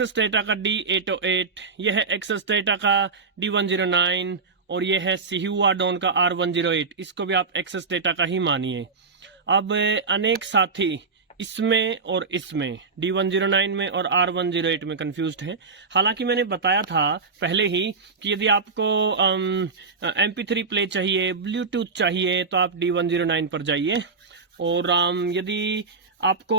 Access data का D808, यह है एक्सेस डेटा का D109 और यह है सिहुआ डॉन का R108। इसको भी आप एक्सेस डेटा का ही मानिए। अब अनेक साथी इसमें और इसमें D109 में और R108 में कंफ्यूज्ड है। हालांकि मैंने बताया था पहले ही कि यदि आपको MP3 प्ले चाहिए, ब्लूटूथ चाहिए, तो आप D109 पर जाइए, और यदि आपको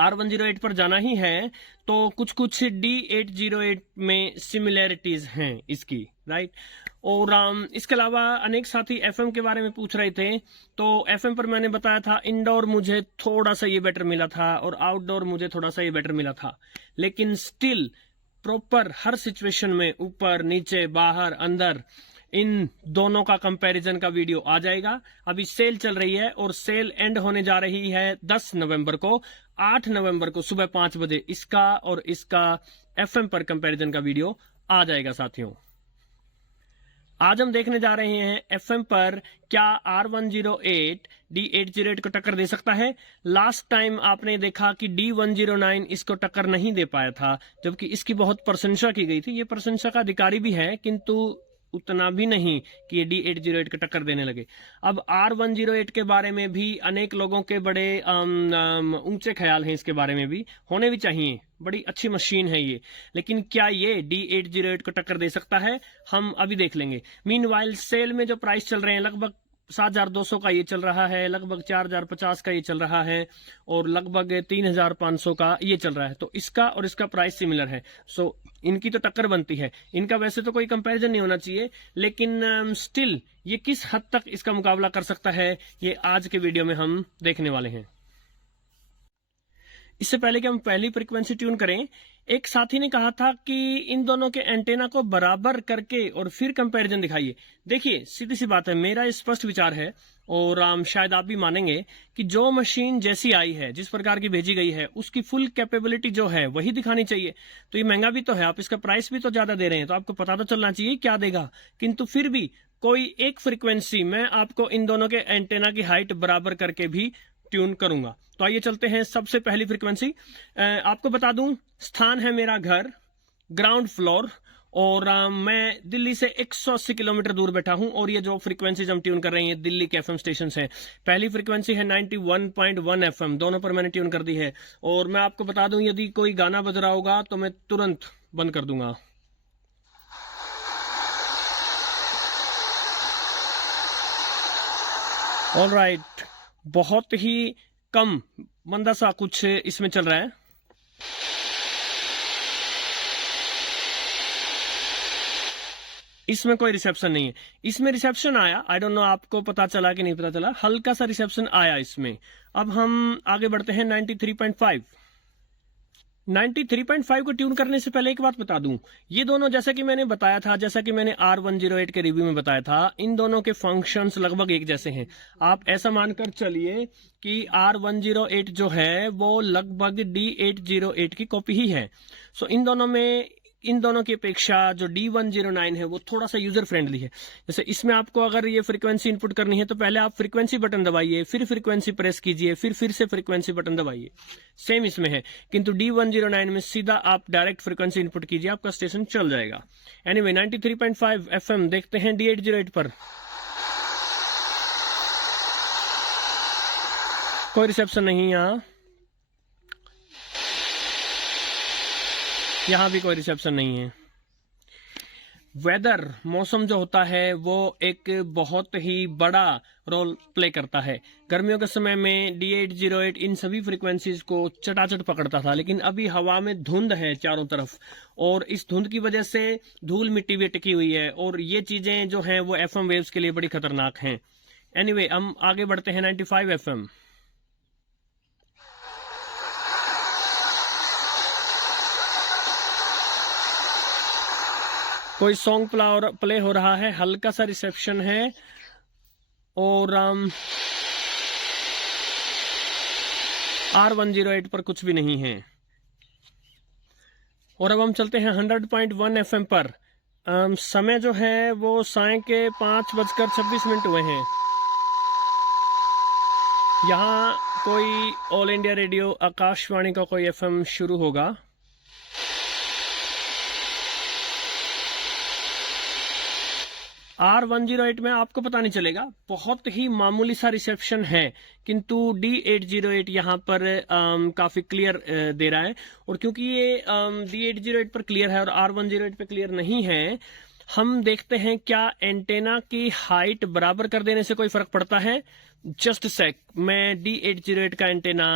R108 पर जाना ही है तो कुछ कुछ D808 में सिमिलैरिटीज हैं इसकी, राइट। और इसके अलावा अनेक साथी FM के बारे में पूछ रहे थे, तो FM पर मैंने बताया था इंडोर मुझे थोड़ा सा ये बेटर मिला था और आउटडोर मुझे थोड़ा सा ये बेटर मिला था, लेकिन स्टिल प्रॉपर हर सिचुएशन में ऊपर नीचे बाहर अंदर इन दोनों का कंपैरिजन का वीडियो आ जाएगा। अभी सेल चल रही है और सेल एंड होने जा रही है 10 नवंबर को। 8 नवंबर को सुबह 5 बजे इसका और इसका FM पर कंपैरिजन का वीडियो आ जाएगा साथियों। आज हम देखने जा रहे हैं FM पर क्या R108 D808 को टक्कर दे सकता है। लास्ट टाइम आपने देखा कि D109 इसको टक्कर नहीं दे पाया था, जबकि इसकी बहुत प्रशंसा की गई थी। ये प्रशंसा का अधिकारी भी है, किंतु उतना भी नहीं कि ये D808 को टक्कर देने लगे। अब R108 के बारे में भी अनेक लोगों के बड़े ऊंचे ख्याल हैं, इसके बारे में भी होने भी चाहिए। बड़ी अच्छी मशीन है ये, लेकिन क्या ये D808 को टक्कर दे सकता है, हम अभी देख लेंगे। मीनवाइल सेल में जो प्राइस चल रहे हैं लगभग 7,200 का ये चल रहा है, लगभग 4,050 का ये चल रहा है और लगभग 3,500 का ये चल रहा है। तो इसका और इसका प्राइस सिमिलर है, सो इनकी तो टक्कर बनती है। इनका वैसे तो कोई कंपैरिजन नहीं होना चाहिए, लेकिन स्टिल ये किस हद तक इसका मुकाबला कर सकता है, ये आज के वीडियो में हम देखने वाले हैं। इससे पहले कि हम पहली फ्रीक्वेंसी ट्यून करें, एक साथी ने कहा था कि इन दोनों के एंटेना को बराबर करके और फिर कंपैरिजन दिखाइए। देखिए, सीधी सी बात है, मेरा स्पष्ट विचार है और शायद आप भी मानेंगे कि जो मशीन जैसी आई है, जिस प्रकार की भेजी गई है, उसकी फुल कैपेबिलिटी जो है वही दिखानी चाहिए। तो ये महंगा भी तो है, आप इसका प्राइस भी तो ज्यादा दे रहे हैं, तो आपको पता तो चलना चाहिए क्या देगा। किंतु फिर भी कोई एक फ्रीक्वेंसी मैं आपको इन दोनों के एंटेना की हाइट बराबर करके भी ट्यून करूंगा। तो आइए चलते हैं सबसे पहली फ्रीक्वेंसी। आपको बता दूं, स्थान है मेरा घर, ग्राउंड फ्लोर, और मैं दिल्ली से 180 किलोमीटर दूर बैठा हूं, और ये जो फ्रीक्वेंसीज हम ट्यून कर रहे हैं दिल्ली के FM स्टेशन है। पहली फ्रीक्वेंसी है 91.1 FM, दोनों पर मैंने ट्यून कर दी है। और मैं आपको बता दूं, यदि कोई गाना बज रहा होगा तो मैं तुरंत बंद कर दूंगा। ऑलराइट, बहुत ही कम मंदा सा कुछ इसमें चल रहा है। इसमें कोई रिसेप्शन नहीं है। इसमें रिसेप्शन आया, आई डोंट नो आपको पता चला कि नहीं पता चला, हल्का सा रिसेप्शन आया इसमें। अब हम आगे बढ़ते हैं 93.5। 93.5 को ट्यून करने से पहले एक बात बता दूं, ये दोनों जैसा कि मैंने बताया था, जैसा कि मैंने R108 के रिव्यू में बताया था, इन दोनों के फंक्शंस लगभग एक जैसे हैं। आप ऐसा मानकर चलिए कि R108 जो है वो लगभग D808 की कॉपी ही है। सो इन दोनों की अपेक्षा जो D109 है वो थोड़ा सा यूजर फ्रेंडली है। जैसे इसमें आपको अगर ये फ्रीक्वेंसी इनपुट करनी है तो पहले आप फ्रीक्वेंसी बटन दबाइए, फिर फ्रीक्वेंसी प्रेस कीजिए, फिर से फ्रीक्वेंसी बटन दबाइए। सेम इसमें है, किंतु D109 में सीधा आप डायरेक्ट फ्रीक्वेंसी इनपुट कीजिए, आपका स्टेशन चल जाएगा। एनीवे 93.5 FM देखते हैं D808 पर। कोई रिसेप्शन नहीं यहां भी कोई रिसेप्शन नहीं है। वेदर, मौसम जो होता है वो एक बहुत ही बड़ा रोल प्ले करता है। गर्मियों के समय में D808 इन सभी फ्रीक्वेंसीज को चटाचट पकड़ता था, लेकिन अभी हवा में धुंध है चारों तरफ, और इस धुंध की वजह से धूल मिट्टी भी टिकी हुई है, और ये चीजें जो हैं वो FM वेव्स के लिए बड़ी खतरनाक हैं। एनीवे, हम आगे बढ़ते हैं 95 FM। कोई सॉन्ग प्ले हो रहा है, हल्का सा रिसेप्शन है, और R108 पर कुछ भी नहीं है। और अब हम चलते हैं 100.1 FM पर। समय जो है वो साय के 5:26 हुए हैं। यहाँ कोई ऑल इंडिया रेडियो आकाशवाणी का कोई FM शुरू होगा। R108 में आपको पता नहीं चलेगा, बहुत ही मामूली सा रिसेप्शन है, किंतु D808 यहाँ पर काफी क्लियर दे रहा है। और क्योंकि ये D808 पर क्लियर है और R108 पे क्लियर नहीं है, हम देखते हैं क्या एंटेना की हाइट बराबर कर देने से कोई फर्क पड़ता है। जस्ट सेक, मैं D808 का एंटेना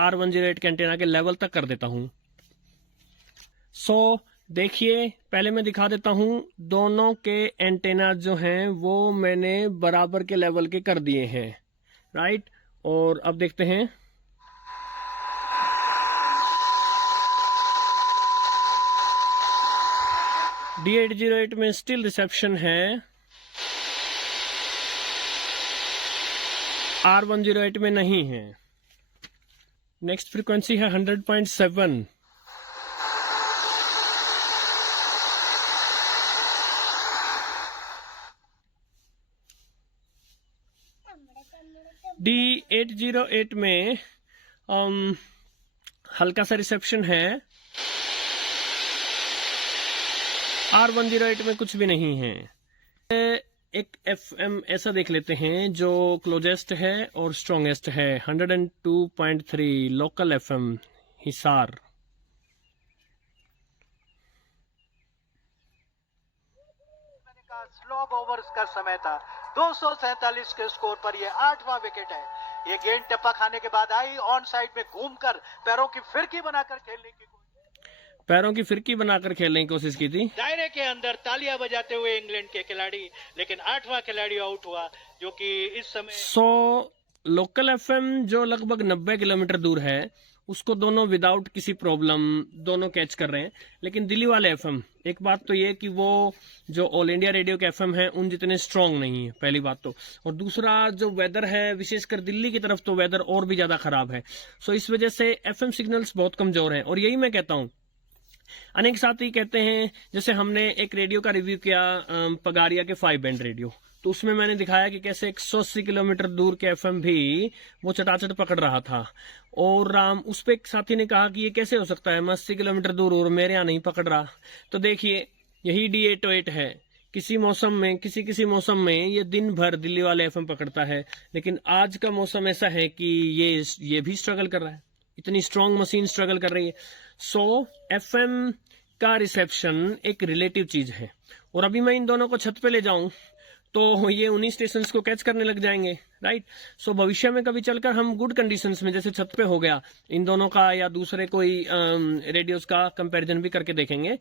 R108 के एंटेना के लेवल तक कर देता हूं। सो देखिए, पहले मैं दिखा देता हूं, दोनों के एंटेना जो हैं वो मैंने बराबर के लेवल के कर दिए हैं, राइट। और अब देखते हैं, D808 में स्टिल रिसेप्शन है, R108 में नहीं है। नेक्स्ट फ्रीक्वेंसी है 100.7। D808 में हल्का सा रिसेप्शन है, R108 में कुछ भी नहीं है। एक FM ऐसा देख लेते हैं जो क्लोजेस्ट है और स्ट्रॉन्गेस्ट है, 102.3 local FM Hisar. Slog overs का समय था, 247 के स्कोर पर ये 8वां विकेट है। ये गेंद टप्पा खाने के बाद आई, ऑन साइड में घूमकर पैरों की फिरकी बनाकर खेलने की कोशिश की थी। दायरे के अंदर तालियां बजाते हुए इंग्लैंड के खिलाड़ी, लेकिन 8वां खिलाड़ी आउट हुआ, जो कि इस समय लोकल FM जो लगभग 90 किलोमीटर दूर है, उसको दोनों विदाउट किसी प्रॉब्लम दोनों कैच कर रहे हैं। लेकिन दिल्ली वाले FM, एक बात तो ये कि वो जो ऑल इंडिया रेडियो के FM है उन जितने स्ट्रांग नहीं है, पहली बात तो। और दूसरा जो वेदर है, विशेषकर दिल्ली की तरफ तो वेदर और भी ज्यादा खराब है। सो इस वजह से FM सिग्नल्स बहुत कमजोर हैं। और यही मैं कहता हूँ, अनेक साथी कहते हैं, जैसे हमने एक रेडियो का रिव्यू किया, पगारिया के 5 बैंड रेडियो, तो उसमें मैंने दिखाया कि कैसे 180 किलोमीटर दूर के FM भी वो चटाचट पकड़ रहा था। और उस पे एक साथी ने कहा कि ये कैसे हो सकता है, मैं 80 किलोमीटर दूर और मेरे यहाँ नहीं पकड़ रहा। तो देखिए, यही D808 है, किसी मौसम में, किसी मौसम में ये दिन भर दिल्ली वाले FM पकड़ता है, लेकिन आज का मौसम ऐसा है कि ये भी स्ट्रगल कर रहा है, इतनी स्ट्रांग मशीन स्ट्रगल कर रही है। सो FM का रिसेप्शन एक रिलेटिव चीज है। और अभी मैं इन दोनों को छत पे ले जाऊं तो ये उन्हीं स्टेशंस को कैच करने लग जाएंगे, राइट। सो भविष्य में कभी चलकर हम गुड कंडीशंस में, जैसे छत पे हो गया, इन दोनों का या दूसरे कोई रेडियोस का कंपैरिजन भी करके देखेंगे।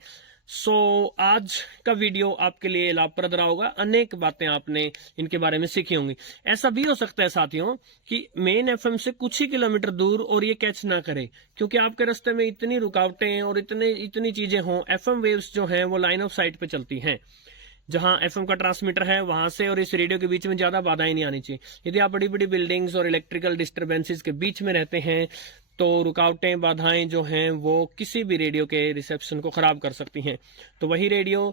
सो आज का वीडियो आपके लिए लाभप्रद रहा होगा, अनेक बातें आपने इनके बारे में सीखी होंगी। ऐसा भी हो सकता है साथियों कि मेन FM से कुछ ही किलोमीटर दूर और ये कैच ना करे, क्योंकि आपके रास्ते में इतनी रुकावटें और इतनी चीजें हों। FM वेव्स जो हैं वो लाइन ऑफ साइट पे चलती हैं, जहां FM का ट्रांसमीटर है वहां से और इस रेडियो के बीच में ज्यादा बाधाएं नहीं आनी चाहिए। यदि आप बड़ी बड़ी बिल्डिंग्स और इलेक्ट्रिकल डिस्टर्बेंसेस के बीच में रहते हैं तो रुकावटें, बाधाएं जो हैं वो किसी भी रेडियो के रिसेप्शन को खराब कर सकती हैं। तो वही रेडियो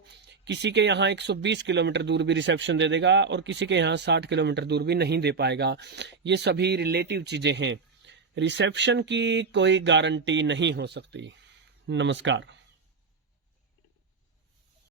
किसी के यहाँ 120 किलोमीटर दूर भी रिसेप्शन दे देगा और किसी के यहाँ 60 किलोमीटर दूर भी नहीं दे पाएगा। ये सभी रिलेटिव चीजें हैं, रिसेप्शन की कोई गारंटी नहीं हो सकती। नमस्कार।